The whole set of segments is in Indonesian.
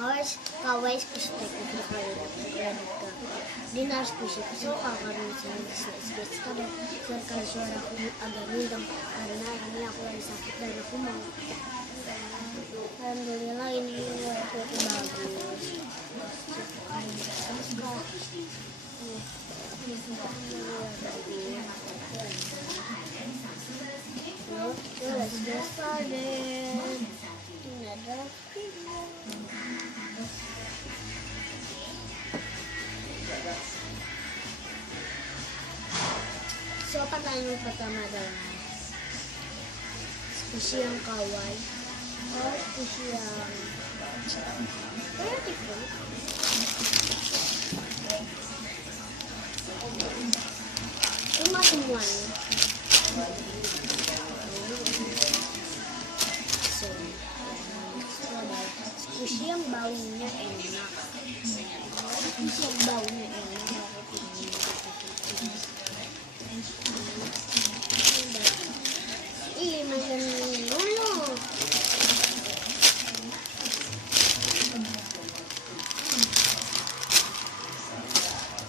Kawai perspektif berkali-kali dinas puisi kesukaan karena sekarang serkan suara aku agak bintang karena ini aku lagi sakit dan aku mau alhamdulillah ini aku bagus let's get started. Ini adalah video. So, pertanyaan pertama adalah puisi yang kawaii atau puisi yang beautiful. Cuma semuanya. Puisi yang baunya enak. Puisi yang baunya enak. Ih, makan dulu.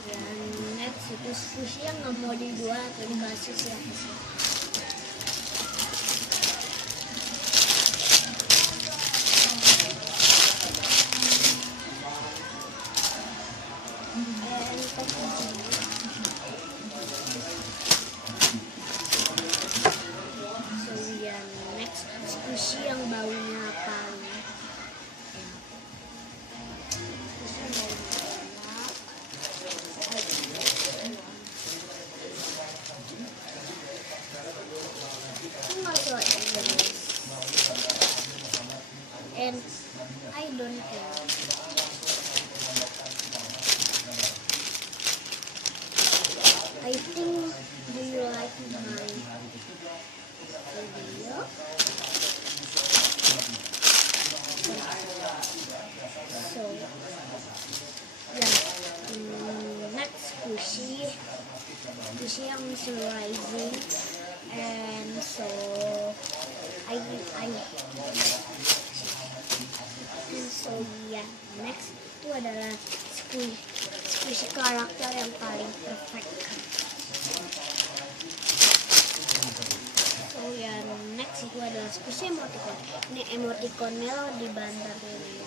Dan next itu puisi yang nggak mau dijual atau dikasih siapa sih? Puisi yang baunya paling enak. And I don't care. I think, do you like my video? So, yeah, next puisi yang mesmerizing, and so yeah, next itu adalah puisi karakter yang paling perfect. So ya, next itu adalah puisi emoticon. Ini emoticonnya di bantar ini.